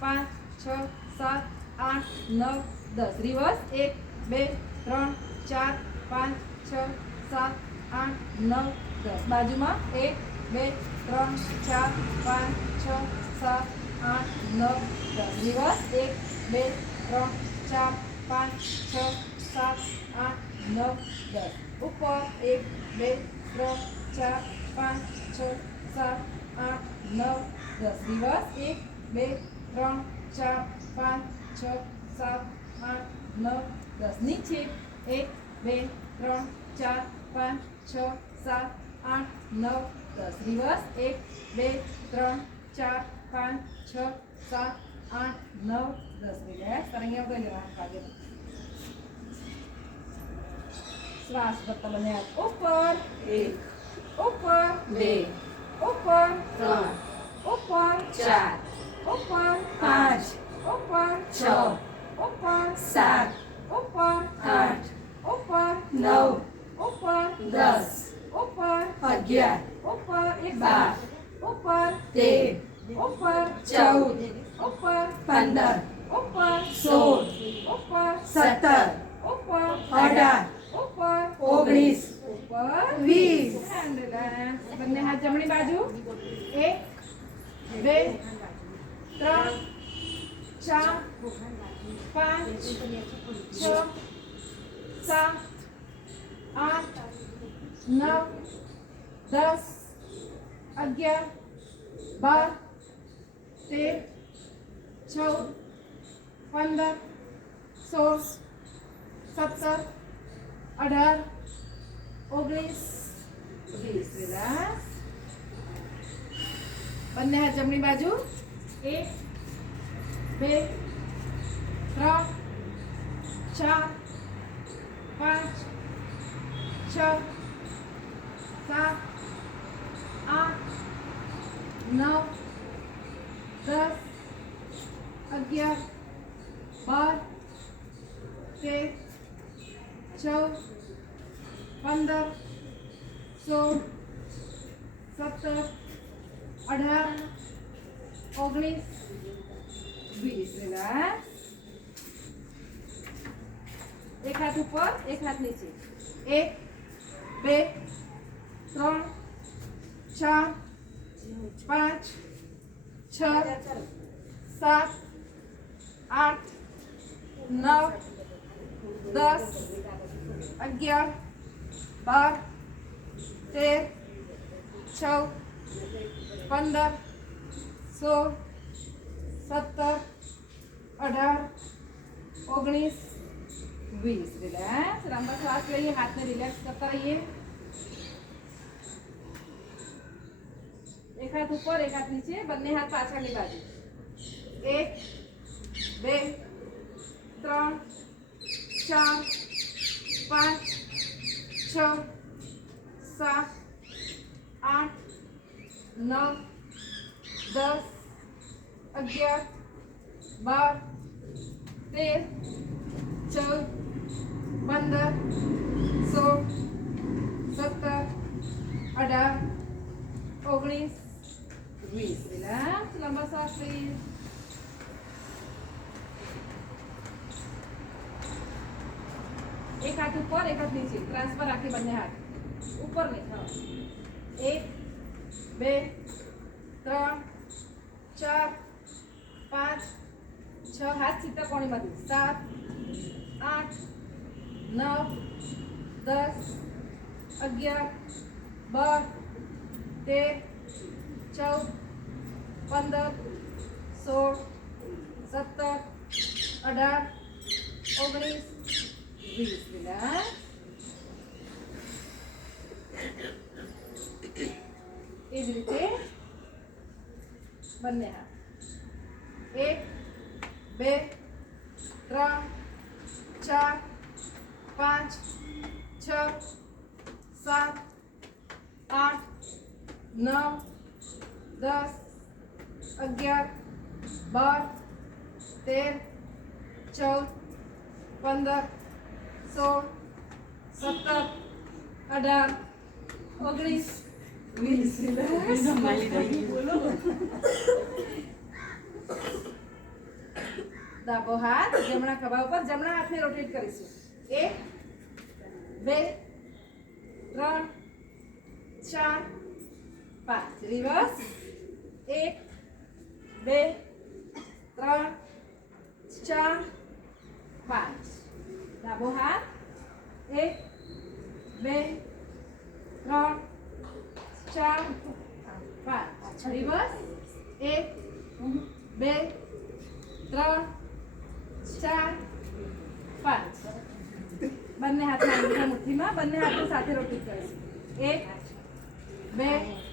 5 6 7 8 9 10 reverse 1 2 3 4 5 6 7 8 9 10 બાજુમાં 1 2 3 4 5 6 7 8 9 10 reverse 1 2 3 4 5 6 7 8 9 10 ઉપર 1 2 3 4 5 6 7 8 9 10 reverse 1 2 3 4 5 6 7 8 9 10 નીચે 1 2 3 4 5 6 7 8 9 10 રિવર્સ 1 2 3 4 5 6 7 8 9 10 રિલેક્સ તરંગીઓ કરી લેવા આગે શ્વાસ કરતા બંને હાથ ઉપર 1 ઉપર 2 ઉપર 3 ઉપર 4 ઉપર 5 ઉપર 6 ઉપર 7 ઉપર 8 ઉપર 9 ઉપર 10 ઉપર 11 ઉપર એક 12 ઉપર 13 ઉપર 14 ઉપર 15 ઉપર 16 ઉપર 17 ઉપર 18 ઉપર 19 ઉપર 20 and relax બંને હાથ જમણી બાજુ 1 2 3 4 5 6 7 8 9 10 11 12 13 14 15 16 17 18 19 20 રિલેક્સ બંને હાથ જમણી બાજુ 1 2 3 4 5 6 7 8 9 10 11 12 13 14 15 16 17 18 19 20 રિલેક્સ એક હાથ ઉપર એક હાથ નીચે 1 2 3 4 5 6 7 8 9 10 11 12 13 14 15 16 17 18 19 20 રિલેક્સ લાંબા શ્વાસ લઈએ હાથને રિલેક્સ કરતા રહીએ એક હાથ ઉપર એક હાથ નીચે બંને હાથ પાછળની બાજુ 1 2 3 4 5 6 7 8 9 10 11 12 13 14 15 16 17 18 19 20 રિલેક્સ લાંબા શ્વાસ લઈએ એક હાથ ઉપર એક હાથ નીચે ટ્રાન્સફર રાખી બંને હાથ ઉપર નહીં 1 2 3 4 5 6 હાથ સીધા કોણીમાંથી 7 8 9 10 11 12 13 14 15 16 17 18 19 20 રિલેક્સ એ જ રીતે બંને હાથ 1 2 3 4 5 6 7 8 9 10 11 12 13 14 15 16 17 18 19 20 રિલેક્સ બોલો ડાબો હાથ જમણા ખભા ઉપર, જમણા હાથને રોટેટ કરીશું. 1 2 3 4 5. રિવર્સ. 1 2 3 4 5. ડાબો હાથ. 1 2 3 4 5. રિવર્સ. 1 2 3 4 5. બંને હાથના અંગૂઠા મુઠ્ઠીમાં, બંને હાથને સાથે રોટેટ કરીશું. 1 2